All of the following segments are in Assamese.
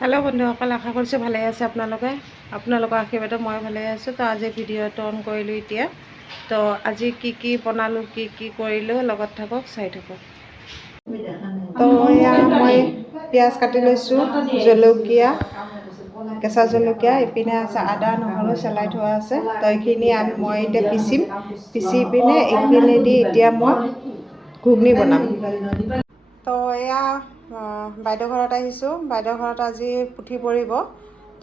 হেল্ল' বন্ধুসকল আশা কৰিছোঁ ভালে আছে। আপোনালোকে? আপোনালোকৰ আশীৰ্বাদত মই ভালে আছোঁ। তো আজি ভিডিঅ'টো অন কৰিলোঁ এতিয়া। তো আজি কি কি বনালোঁ কি কি কৰিলোঁ লগত থাকক চাই থাকক। তো এয়া মই পিঁয়াজ কাটি লৈছোঁ জলকীয়া কেঁচা জলকীয়া ইপিনে আছে আদা নহৰু চেলাই থোৱা আছে। তো এইখিনি মই এতিয়া পিচিম। পিচি পিনে এইখিনি দি এতিয়া মই ঘুগনি বনাম। তো এয়া বাইদেউ ঘৰত আহিছোঁ। বাইদেউ ঘৰত আজি পুথি পৰিব।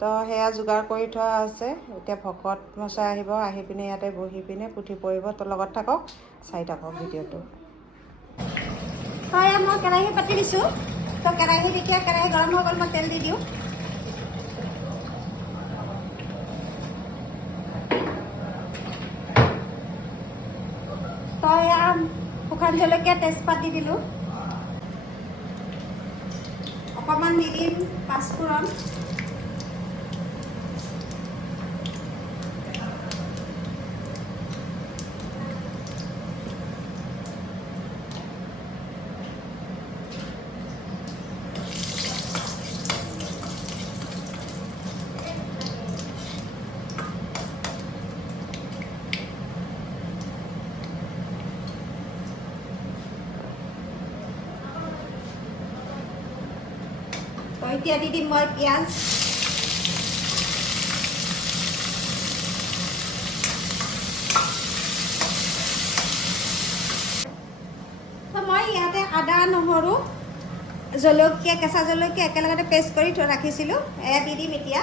তো সেয়া যোগাৰ কৰি থোৱা আছে। এতিয়া ভকত মচাই আহিব আহি পিনে ইয়াতে বহি পিনে পুথি পৰিব। তো লগত থাকক চাই থাকক ভিডিঅ'টো। হয় মই কেৰাহী পাতি দিছোঁ। তো কেৰাহী এতিয়া কেৰাহী গৰম হৈ গ'ল মই তেল দি দিওঁ। তো এয়া শুকান জলকীয়া তেজপাত দি দিলোঁ। সামান্য দিন পাঁচফোড়ন দি দিম মই পিঁয়াজ। তো মই ইয়াতে আদা, নহৰু, জলকীয়া, কেঁচা জলকীয়া একেলগতে পেষ্ট কৰি ৰাখিছিলোঁ। এয়া দি দিম এতিয়া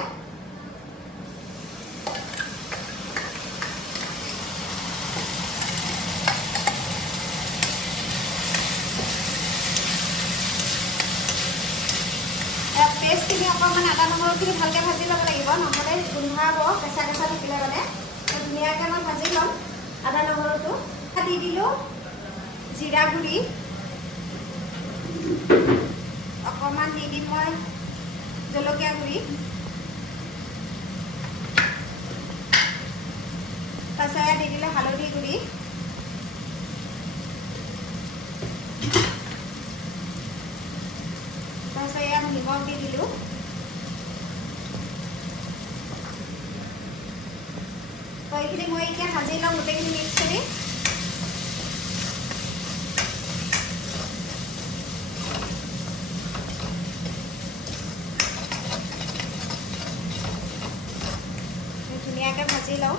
পেষ্টখিনি অকণমান আদা নহৰুখিনি ভালকৈ ভাজি ল'ব লাগিব। নহ'লে গোন্ধাব কেঁচা কেঁচা থাকিলে মানে। ধুনীয়াকৈ মই ভাজি ল'ম। আদা নহৰুটো দি দিলোঁ। জিৰা গুড়ি। অকণমান দি দিম মই জলকীয়া গুড়ি। তাৰপিছত দি দিলোঁ হালধি গুড়ি। তাৰপিছত ইয়াত নিমখ দি দিলোঁ। মই এতিয়া ভাজি লওঁ গোটেইখিনি মিক্স কৰি। ধুনীয়াকৈ ভাজি লওঁ।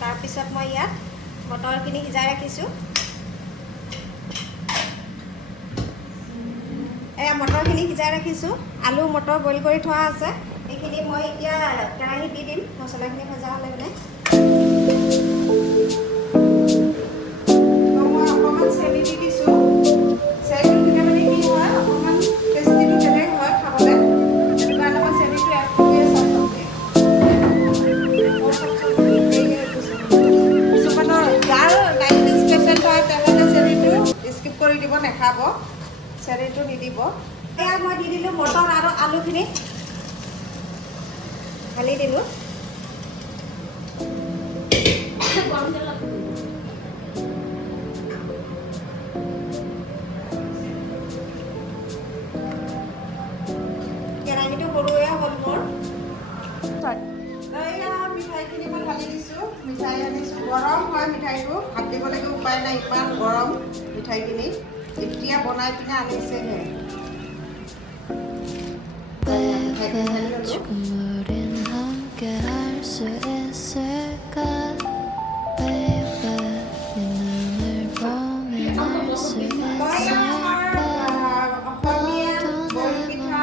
তাৰপিছত মই ইয়াত মটৰখিনি সিজাই ৰাখিছোঁ। এয়া মটৰখিনি সিজাই ৰাখিছোঁ। আলু মটৰ বইল কৰি থোৱা আছে। এইখিনি মই এতিয়া কেৰাহীত দি দিম। মছলাখিনি ভজা হ'লে মানে। চেনি দি দিছোঁ চেনিটো দিলে মানে কি হয়, অকণমান টেষ্টিটো বেলেগ হয় খাবলৈ। সেইটো কাৰণে মই চেনিটো এড কিছুমানৰ যাৰ ডায়েবেটিছ পেচেণ্ট হয়, তেওঁলোকে চেনিটো স্কিপ কৰি দিব, নাখাব। চেনিটো নিদিব। এয়া মই দিলোঁ মটৰ আৰু আলুখিনি। ঢালি দিলোঁ। হয় মিঠাইখিনি মই ঢালি দিছোঁ মিঠাই আনিছোঁ গৰম হয় মিঠাইটো হাত দিবলৈকে উপায় নাই ইমান গৰম মিঠাইখিনি এতিয়া বনাই পিনে আনিছেহে অসমীয়া বৰ পিঠা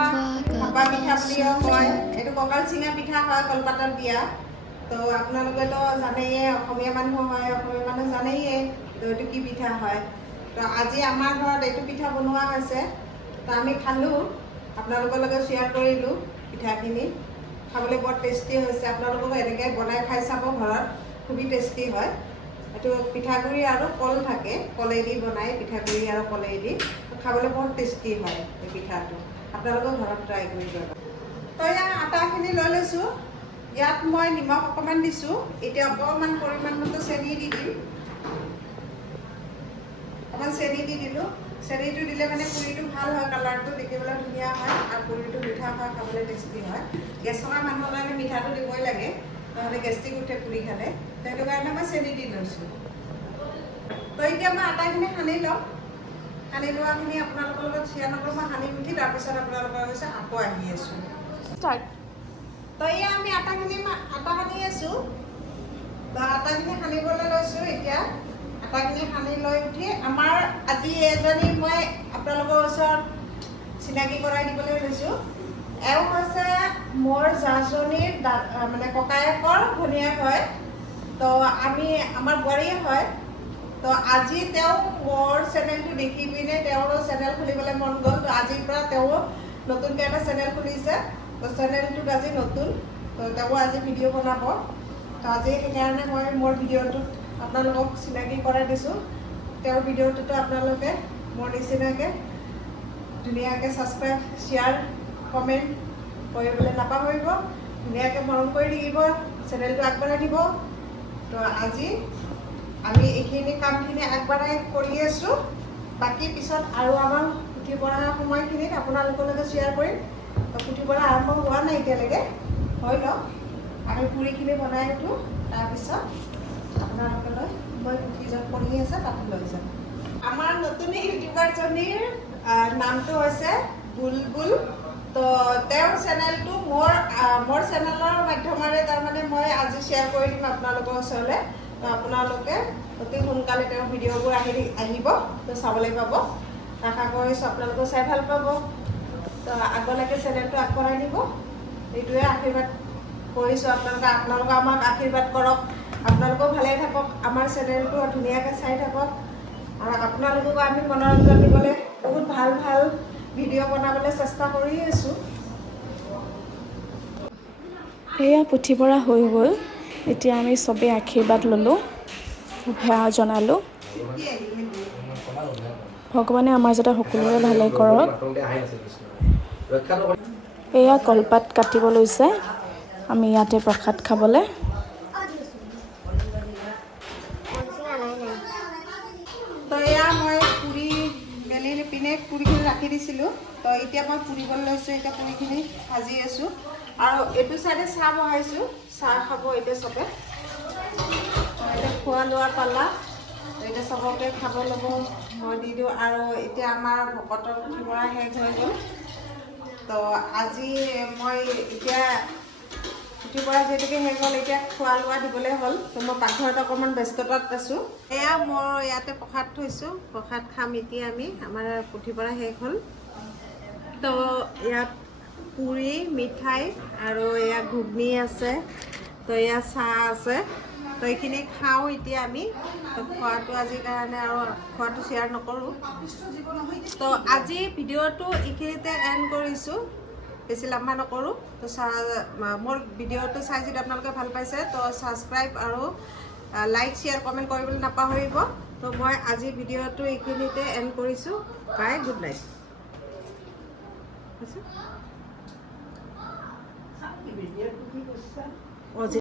ভাপা পিঠা বুলিও কয় কঁকাল চিঙা পিঠা হয় কলপাতত দিয়া। তো আপোনালোকেতো জানেই অসমীয়া মানুহ হয় অসমীয়া মানুহ জানেই তো এইটো কি পিঠা হয়। তো আজি আমাৰ ঘৰত এইটো পিঠা বনোৱা হৈছে। তো আমি খালোঁ আপোনালোকৰ লগত শ্বেয়াৰ কৰিলোঁ পিঠাখিনি। খাবলৈ বৰ টেষ্টি হৈছে আপোনালোককো এনেকৈ বনাই খাই চাব ঘৰত খুবেই টেষ্টি হয়। এইটো পিঠাগুড়ি আৰু কল থাকে কলেদি বনাই পিঠাগুড়ি আৰু কলেদি খাবলৈ বৰ টেষ্টি হয় এই পিঠাটো। আপোনালোকেও ঘৰত ট্ৰাই কৰি যাব আটাখিনি লৈ লৈছোঁ। ইয়াত মই নিমখ অকণমান দিছোঁ। এতিয়া অকণমান পৰিমাণ মতে চেনি দি দিম। অকণমান চেনি দি দিলোঁ। চেনিটো দিলে মানে পুৰিটো ভালো হয়, কালাৰটো দেখিবলৈ ধুনীয়া হয় আৰু পুৰিটো মিঠা হয়, খাবলৈ টেষ্টি হয়। গেছ থকা মানুহৰ কাৰণে মিঠাটো দিবই লাগে, নহ'লে গেষ্ট্ৰিক উঠে পুৰি খালে। সেইটো কাৰণে মই চেনি দি লৈছোঁ। তো এতিয়া মই আটাখিনি সানি ল'ম। সানি লোৱাখিনি আপোনালোকৰ লগত শ্বেয়াৰ নকৰোঁ, মই সানি উঠি তাৰপিছত আপোনালোকৰ হৈছে আকৌ আহি আছোঁ। ষ্টাৰ্ট তো এয়া আমি আটাখিনি আটা সানি আছোঁ। তো আটাখিনি সানিবলৈ লৈছোঁ এতিয়া। আটাখিনি সানি লৈ উঠি আমাৰ আজি এজনী মই আপোনালোকৰ ওচৰত চিনাকি কৰাই দিবলৈ লৈছোঁ। এওঁ হৈছে মোৰ জাজনীৰ মানে ককায়েকৰ ভনীয়েক হয়। তো আমি, আমাৰ বোৱাৰীয়ে হয়। তো আজি তেওঁ মোৰ চেনেলটো দেখি পিনে তেওঁৰো চেনেল খুলিবলৈ মন গ'ল। তো আজিৰ পৰা তেওঁ নতুনকৈ এটা চেনেল খুলিছে। তো চেনেলটোত আজি নতুন। তো তেওঁ আজি ভিডিঅ' বনাব। তো আজি সেইকাৰণে মই মোৰ ভিডিঅ'টোত আপোনালোকক চিনাকি কৰাই দিছোঁ। তেওঁৰ ভিডিঅ'টোতো আপোনালোকে মোৰ নিচিনাকৈ ধুনীয়াকৈ ছাবস্ক্ৰাইব শ্বেয়াৰ কমেণ্ট কৰিবলৈ নাপাহৰিব। ধুনীয়াকৈ মৰম কৰি থাকিব চেনেলটো আগবঢ়াই দিব তো আজি আমি এইখিনি কামখিনি আগবঢ়াই কৰি আছোঁ। বাকী পিছত আৰু আমাৰ পুথি পঢ়া সময়খিনিত আপোনালোকৰ লগত শ্বেয়াৰ কৰিম। তো পুথি পঢ়া আৰম্ভ হোৱা নাই এতিয়ালৈকে। হৈ লওক। আমি পুৰিখিনি বনাই উঠোঁ তাৰপিছত আপোনালোকলৈ মই য'ত পঢ়ি আছে তাতে লৈ যাম। আমাৰ নতুন ইউটিউবাৰজনীৰ নামটো হৈছে বুলবুল। তো তেওঁৰ চেনেলটো মোৰ মোৰ চেনেলৰ মাধ্যমেৰে তাৰমানে মই আজি শ্বেয়াৰ কৰি দিম আপোনালোকৰ ওচৰলৈ। আপোনালোকে অতি সোনকালে তেওঁৰ ভিডিঅ'বোৰ আহি, আহিব। তো চাবলৈ পাব। আশা কৰিছোঁ আপোনালোকে চাই ভালো পাব। তো আগলৈকে চেনেলটো আগবঢ়াই নিব। এইটোৱে আশীৰ্বাদ কৰিছোঁ আপোনালোকে আপোনালোকে আমাক আশীৰ্বাদ কৰক। আপোনালোকেও ভালে থাকক আমাৰ চেনেলটো ধুনীয়াকৈ চাই থাকক। আৰু আপোনালোককো আমি মনোৰঞ্জন দিবলৈ বহুত ভাল ভাল ভিডিঅ' বনাবলৈ চেষ্টা কৰি আছোঁ। এয়া পুথিভঁৰা হৈ গ'ল। এতিয়া আমি চবেই আশীৰ্বাদ ল'লোঁ সেৱা জনালোঁ। ভগৱানে আমাৰ যাতে সকলোৰে ভালে কৰক। এয়া কলপাত কাটিব লৈছে। আমি ইয়াতে প্ৰসাদ খাবলৈ। পিনে পুৰিখিনি ৰাখি দিছিলোঁ। তো এতিয়া মই পুৰিবলৈ লৈছোঁ এতিয়া পুৰিখিনি ভাজি আছোঁ। আৰু এইটো চাইডে চাহ বহাইছোঁ চাহ খাব এতিয়া চবে। খোৱা লোৱাৰ পালা। এতিয়া চবকে খাব ল'ব মই দি দিওঁ। আৰু এতিয়া আমাৰ ভকতৰ পুথিভঁৰা শেষ হৈ গ'ল। তো আজি মই এতিয়া পুথিভঁৰা যিহেতুকে শেষ হ'ল এতিয়া খোৱা লোৱা দিবলৈ হ'ল। তো মই পাকঘৰত অকণমান ব্যস্ততাত আছোঁ। এয়া মই ইয়াতে প্ৰসাদ থৈছোঁ। প্ৰসাদ খাম এতিয়া আমি। আমাৰ পুথিভঁৰা শেষ হ'ল। তো ইয়াত পুৰি মিঠাই আৰু এয়া ঘুগনি আছে। তো এয়া চাহ আছে। তো এইখিনি খাওঁ এতিয়া আমি। তো খোৱাটো আজিৰ কাৰণে আৰু খোৱাটো শ্বেয়াৰ নকৰোঁ। তো আজি ভিডিঅ'টো এইখিনিতে এণ্ড কৰিছোঁ। বেছি লম্বা নকৰোঁ। তো মোৰ ভিডিঅ'টো চাই যদি আপোনালোকে ভাল পাইছে তো ছাবস্ক্ৰাইব আৰু লাইক শ্বেয়াৰ কমেণ্ট কৰিবলৈ নাপাহৰিব। তো মই আজি ভিডিঅ'টো এইখিনিতে এণ্ড কৰিছোঁ। Bye good night